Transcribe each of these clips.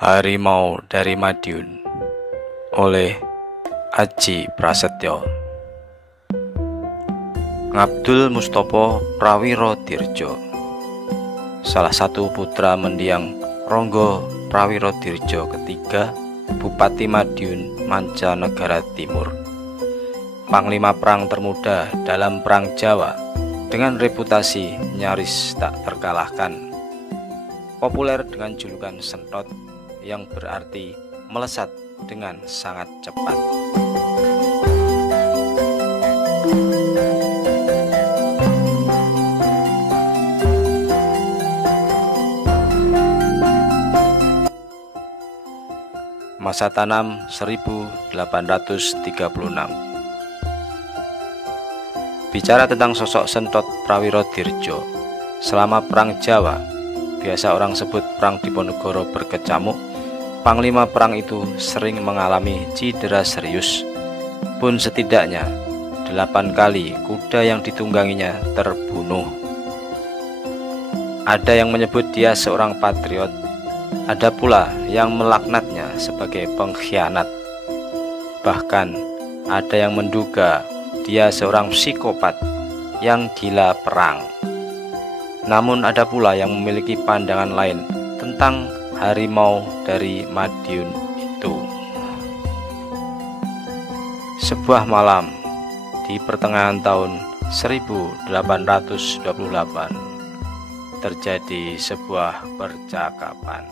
Harimau dari Madiun oleh Aji Prasetyo. Ngabdul Mustopo Prawiro Dirjo, salah satu putra mendiang Ronggo Prawiro Dirjo ketiga, Bupati Madiun, Mancanegara Timur. Panglima perang termuda dalam Perang Jawa dengan reputasi nyaris tak terkalahkan. Populer dengan julukan Sentot yang berarti melesat dengan sangat cepat. Masa tanam 1836. Bicara tentang sosok Sentot Prawiro Dirjo, selama Perang Jawa, biasa orang sebut Perang Diponegoro berkecamuk, panglima perang itu sering mengalami cedera serius. Pun setidaknya 8 kali kuda yang ditungganginya terbunuh. Ada yang menyebut dia seorang patriot, ada pula yang melaknatnya sebagai pengkhianat. Bahkan ada yang menduga dia seorang psikopat yang gila perang. Namun ada pula yang memiliki pandangan lain tentang harimau dari Madiun itu. Sebuah malam di pertengahan tahun 1828 terjadi sebuah percakapan.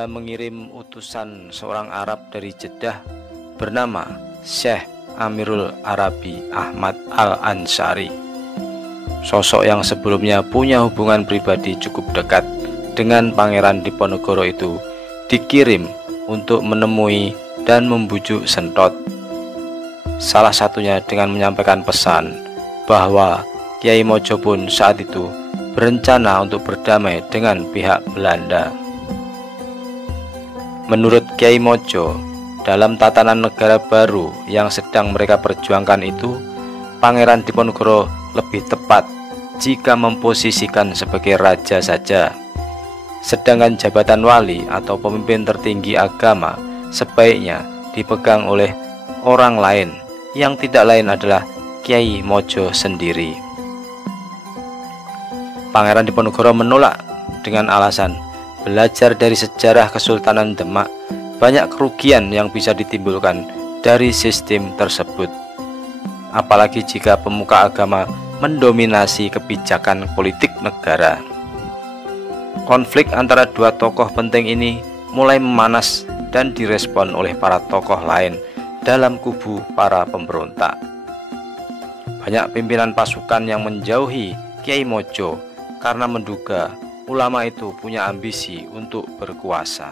Mengirim utusan seorang Arab dari Jeddah bernama Syekh Amirul Arabi Ahmad Al-Ansari. Sosok yang sebelumnya punya hubungan pribadi cukup dekat dengan Pangeran Diponegoro itu dikirim untuk menemui dan membujuk Sentot. Salah satunya dengan menyampaikan pesan bahwa Kyai Mojo pun saat itu berencana untuk berdamai dengan pihak Belanda. Menurut Kyai Mojo, dalam tatanan negara baru yang sedang mereka perjuangkan itu, Pangeran Diponegoro lebih tepat jika memposisikan sebagai raja saja. Sedangkan jabatan wali atau pemimpin tertinggi agama sebaiknya dipegang oleh orang lain yang tidak lain adalah Kyai Mojo sendiri. Pangeran Diponegoro menolak dengan alasan belajar dari sejarah Kesultanan Demak, banyak kerugian yang bisa ditimbulkan dari sistem tersebut. Apalagi jika pemuka agama mendominasi kebijakan politik negara. Konflik antara dua tokoh penting ini mulai memanas dan direspon oleh para tokoh lain dalam kubu para pemberontak. Banyak pimpinan pasukan yang menjauhi Kyai Mojo karena menduga ulama itu punya ambisi untuk berkuasa.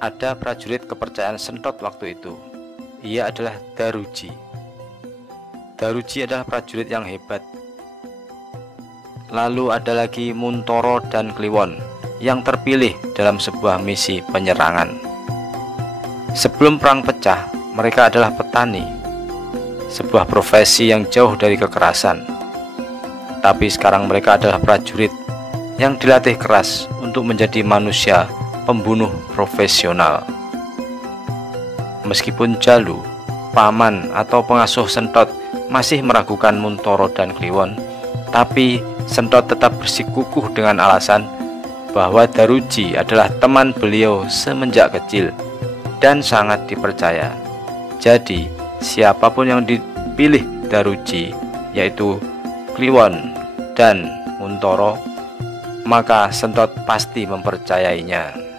Ada prajurit kepercayaan Sentot waktu itu. Ia adalah Daruji. Daruji adalah prajurit yang hebat. Lalu ada lagi Muntoro dan Kliwon yang terpilih dalam sebuah misi penyerangan. Sebelum perang pecah, mereka adalah petani. sebuah profesi yang jauh dari kekerasan. Tapi sekarang mereka adalah prajurit yang dilatih keras untuk menjadi manusia pembunuh profesional. Meskipun Jalu, paman atau pengasuh Sentot masih meragukan Muntoro dan Kliwon, tapi Sentot tetap bersikukuh dengan alasan bahwa Daruji adalah teman beliau semenjak kecil dan sangat dipercaya. Jadi siapapun yang dipilih Daruji, yaitu Kliwon dan Muntoro, maka Sentot pasti mempercayainya.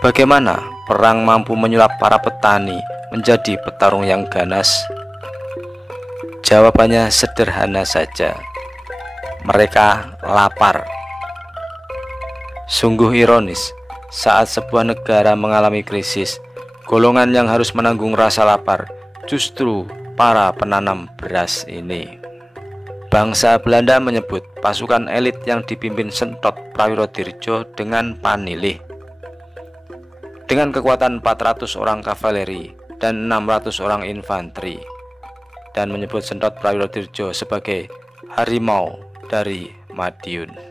Bagaimana perang mampu menyulap para petani menjadi petarung yang ganas? Jawabannya sederhana saja. Mereka lapar. Sungguh ironis, saat sebuah negara mengalami krisis, golongan yang harus menanggung rasa lapar justru para penanam beras ini. Bangsa Belanda menyebut pasukan elit yang dipimpin Sentot Prawirodirjo dengan Panilih, dengan kekuatan 400 orang kavaleri dan 600 orang infanteri, dan menyebut Sentot Prawirodirjo sebagai harimau dari Madiun.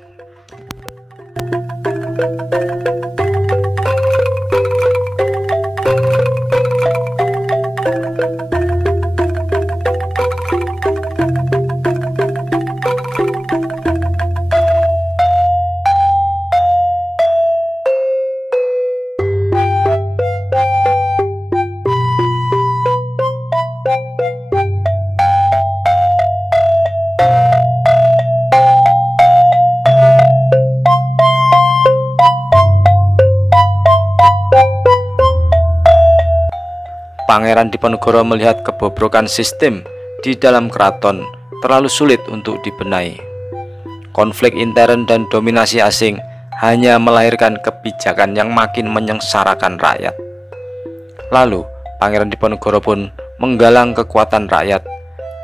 Pangeran Diponegoro melihat kebobrokan sistem di dalam keraton terlalu sulit untuk dibenahi. Konflik intern dan dominasi asing hanya melahirkan kebijakan yang makin menyengsarakan rakyat. Lalu Pangeran Diponegoro pun menggalang kekuatan rakyat,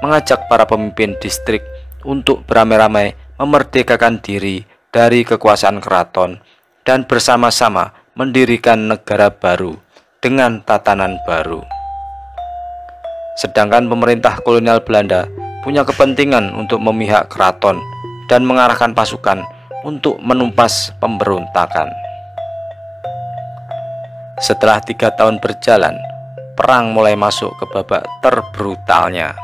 mengajak para pemimpin distrik untuk beramai-ramai memerdekakan diri dari kekuasaan keraton dan bersama-sama mendirikan negara baru dengan tatanan baru. Sedangkan pemerintah kolonial Belanda punya kepentingan untuk memihak keraton dan mengarahkan pasukan untuk menumpas pemberontakan. Setelah 3 tahun berjalan, perang mulai masuk ke babak terbrutalnya.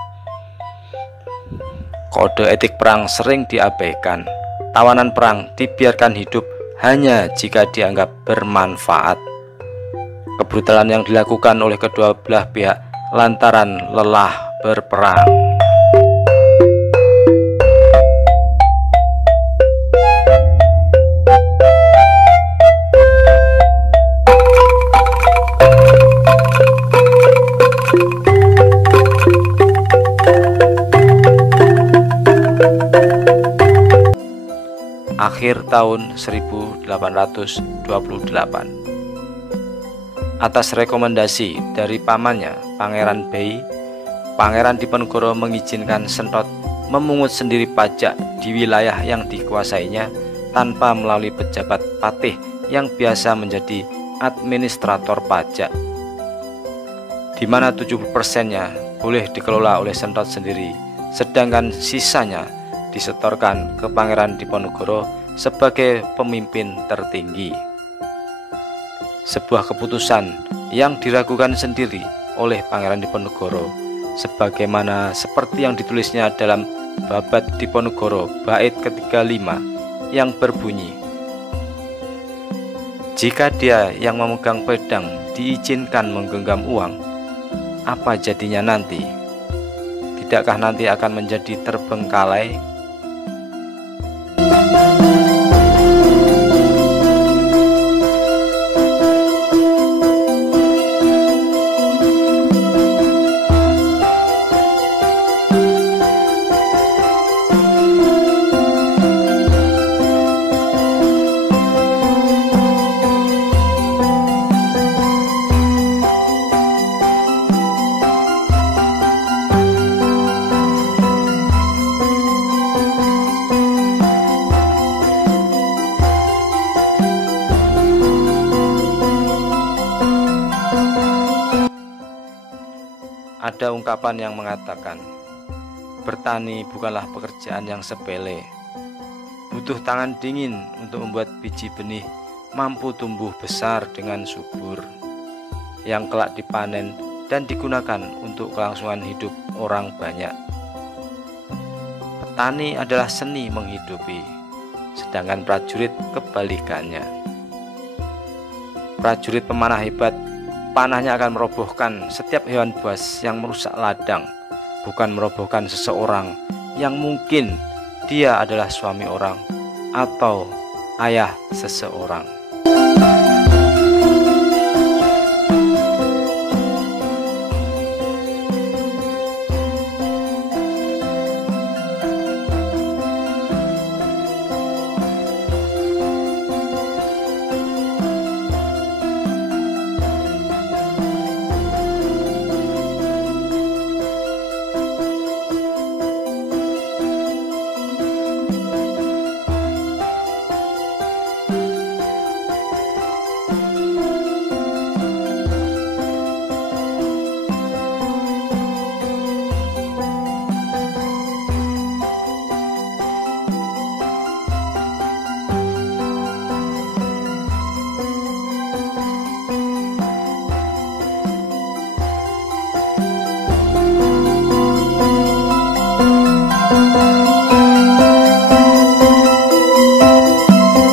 Kode etik perang sering diabaikan, tawanan perang dibiarkan hidup hanya jika dianggap bermanfaat. Kebrutalan yang dilakukan oleh kedua belah pihak lantaran lelah berperang. Akhir tahun 1828, atas rekomendasi dari pamannya Pangeran Bei, Pangeran Diponegoro mengizinkan Sentot memungut sendiri pajak di wilayah yang dikuasainya tanpa melalui pejabat patih yang biasa menjadi administrator pajak, di mana 70%-nya boleh dikelola oleh Sentot sendiri, sedangkan sisanya disetorkan ke Pangeran Diponegoro sebagai pemimpin tertinggi. Sebuah keputusan yang diragukan sendiri oleh Pangeran Diponegoro, sebagaimana seperti yang ditulisnya dalam Babad Diponegoro bait ke-35 yang berbunyi, "Jika dia yang memegang pedang diizinkan menggenggam uang, apa jadinya nanti? Tidakkah nanti akan menjadi terbengkalai?" Ada ungkapan yang mengatakan, bertani bukanlah pekerjaan yang sepele. Butuh tangan dingin untuk membuat biji benih mampu tumbuh besar dengan subur, yang kelak dipanen dan digunakan untuk kelangsungan hidup orang banyak. Petani adalah seni menghidupi, sedangkan prajurit kebalikannya. Prajurit pemanah hebat, panahnya akan merobohkan setiap hewan buas yang merusak ladang, bukan merobohkan seseorang yang mungkin dia adalah suami orang atau ayah seseorang.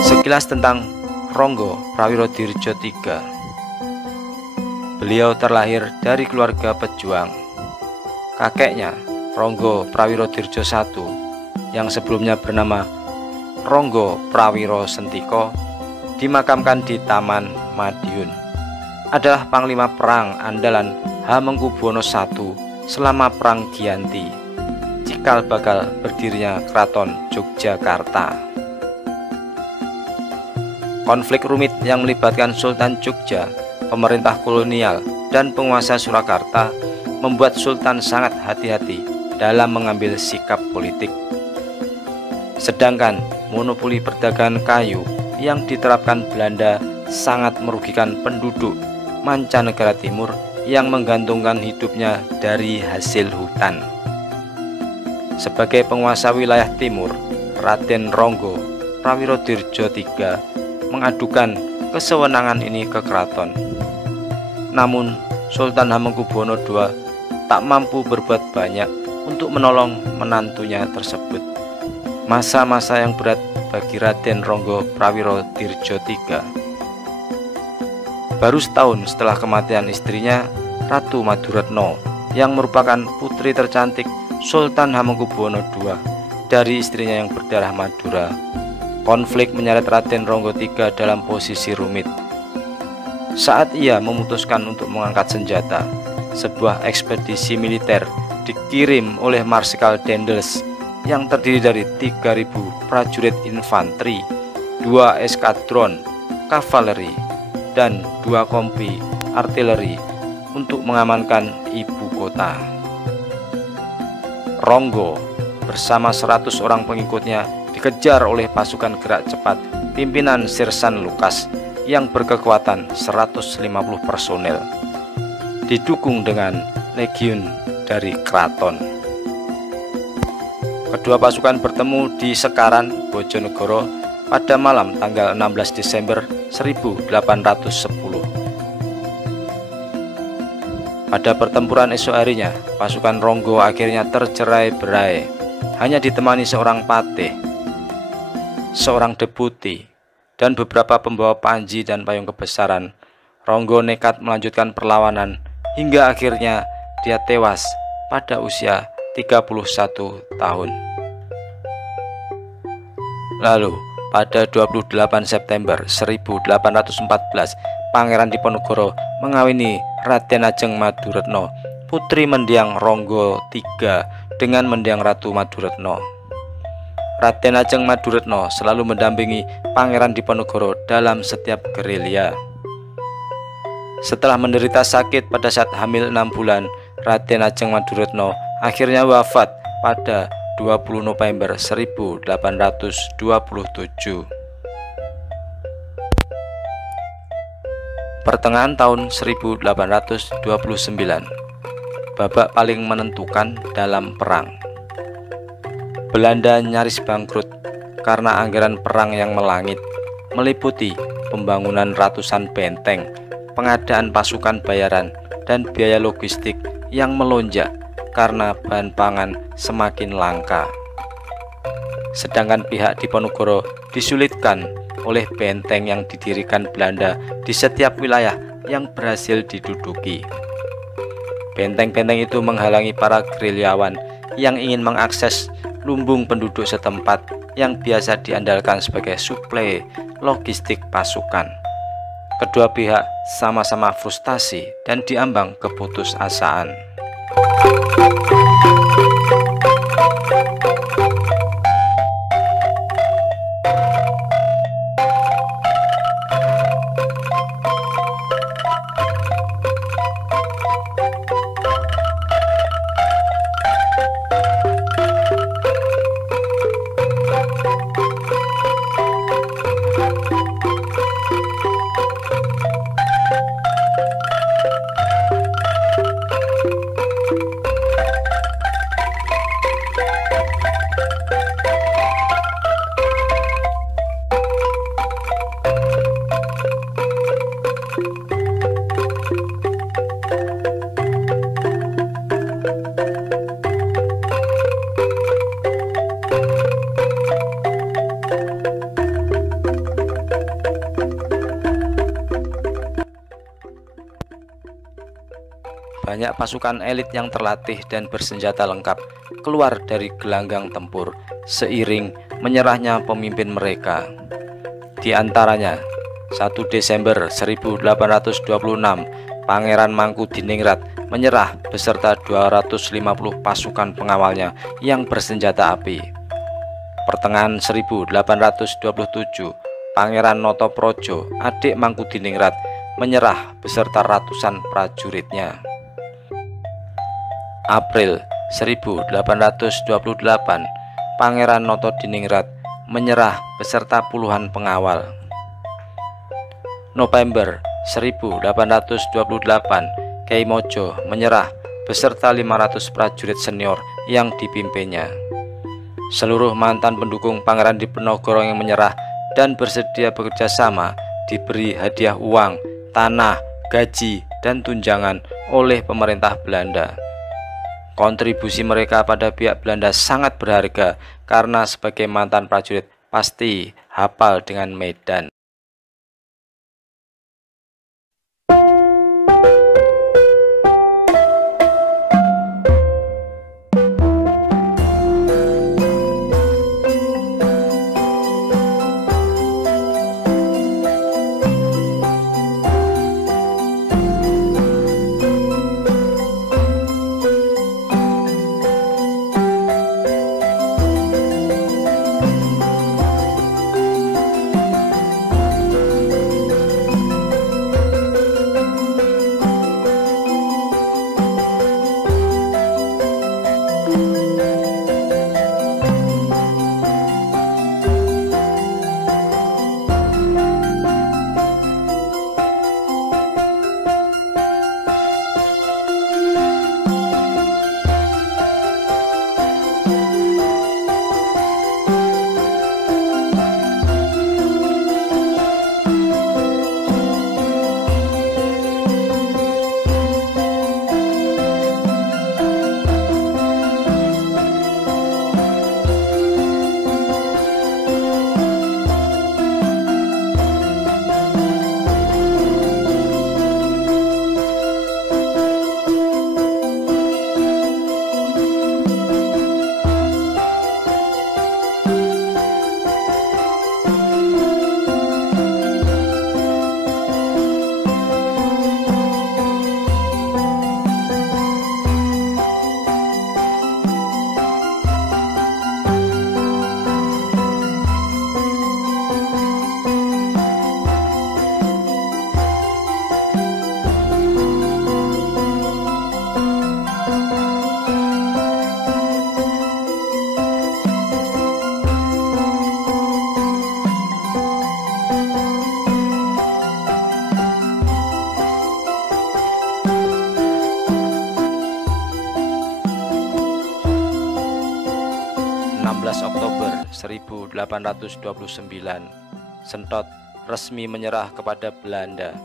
Sekilas tentang Ronggo Prawirodirjo III. Beliau terlahir dari keluarga pejuang. Kakeknya Ronggo Prawirodirjo I yang sebelumnya bernama Ronggo Prawiro Sentiko dimakamkan di Taman Madiun. Adalah panglima perang andalan Hamengkubuwono I selama Perang Giyanti, cikal bakal berdirinya Keraton Yogyakarta. Konflik rumit yang melibatkan Sultan Jogja, pemerintah kolonial, dan penguasa Surakarta membuat Sultan sangat hati-hati dalam mengambil sikap politik. Sedangkan monopoli perdagangan kayu yang diterapkan Belanda sangat merugikan penduduk mancanegara timur yang menggantungkan hidupnya dari hasil hutan. Sebagai penguasa wilayah timur, Raden Ronggo Prawirodirjo III mengadukan kesewenangan ini ke keraton. Namun Sultan Hamengkubuwono II tak mampu berbuat banyak untuk menolong menantunya tersebut. Masa-masa yang berat bagi Raden Ronggo Prawiro Dirjo III. Baru setahun setelah kematian istrinya, Ratu Maduretno, yang merupakan putri tercantik Sultan Hamengkubuwono II dari istrinya yang berdarah Madura, konflik menyeret Raden Ronggo III dalam posisi rumit. Saat ia memutuskan untuk mengangkat senjata, sebuah ekspedisi militer dikirim oleh Marsikal Daendels yang terdiri dari 3.000 prajurit infanteri, 2 eskadron kavaleri, dan 2 kompi artileri untuk mengamankan ibu kota. Ronggo bersama 100 orang pengikutnya dikejar oleh pasukan gerak cepat pimpinan Sirsan Lukas yang berkekuatan 150 personel, didukung dengan legiun dari keraton. Kedua pasukan bertemu di Sekaran, Bojonegoro pada malam tanggal 16 Desember 1810. Pada pertempuran esok harinya, pasukan Ronggo akhirnya tercerai-berai, hanya ditemani seorang patih, seorang deputi, dan beberapa pembawa panji dan payung kebesaran. Ronggo nekat melanjutkan perlawanan hingga akhirnya dia tewas pada usia 31 tahun. Lalu, pada 28 September 1814, Pangeran Diponegoro mengawini Raden Ajeng Maduretno, putri mendiang Ronggo III dengan mendiang Ratu Maduretno. Raden Ajeng Maduretno selalu mendampingi Pangeran Diponegoro dalam setiap gerilya. Setelah menderita sakit pada saat hamil 6 bulan, Raden Ajeng Maduretno akhirnya wafat pada 20 November 1827. Pertengahan tahun 1829, babak paling menentukan dalam perang. Belanda nyaris bangkrut karena anggaran perang yang melangit, meliputi pembangunan ratusan benteng, pengadaan pasukan bayaran, dan biaya logistik yang melonjak karena bahan pangan semakin langka. Sedangkan pihak Diponegoro disulitkan oleh benteng yang didirikan Belanda di setiap wilayah yang berhasil diduduki. Benteng-benteng itu menghalangi para gerilyawan yang ingin mengakses lumbung penduduk setempat yang biasa diandalkan sebagai suplai logistik pasukan. Kedua pihak sama-sama frustasi dan diambang keputusasaan. Banyak pasukan elit yang terlatih dan bersenjata lengkap keluar dari gelanggang tempur seiring menyerahnya pemimpin mereka. Di antaranya, 1 Desember 1826, Pangeran Mangkudiningrat menyerah beserta 250 pasukan pengawalnya yang bersenjata api. Pertengahan 1827, Pangeran Notoprojo, adik Mangkudiningrat, menyerah beserta ratusan prajuritnya. April 1828, Pangeran Notodiningrat menyerah beserta puluhan pengawal. November 1828, Kyai Mojo menyerah beserta 500 prajurit senior yang dipimpinnya. Seluruh mantan pendukung Pangeran Diponegoro yang menyerah dan bersedia bekerja sama diberi hadiah uang, tanah, gaji, dan tunjangan oleh pemerintah Belanda. Kontribusi mereka pada pihak Belanda sangat berharga karena sebagai mantan prajurit pasti hafal dengan medan. Oktober 1829, Sentot resmi menyerah kepada Belanda.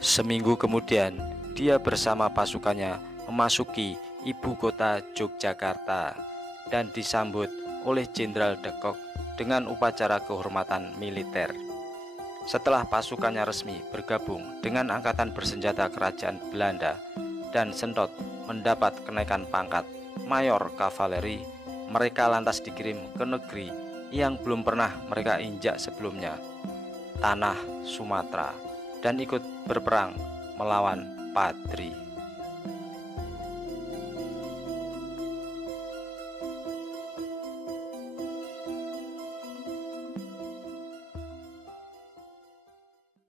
Seminggu kemudian, dia bersama pasukannya memasuki ibu kota Yogyakarta dan disambut oleh Jenderal de Kock dengan upacara kehormatan militer. Setelah pasukannya resmi bergabung dengan angkatan bersenjata kerajaan Belanda dan Sentot mendapat kenaikan pangkat Mayor Kavaleri, mereka lantas dikirim ke negeri yang belum pernah mereka injak sebelumnya, tanah Sumatera, dan ikut berperang melawan Padri.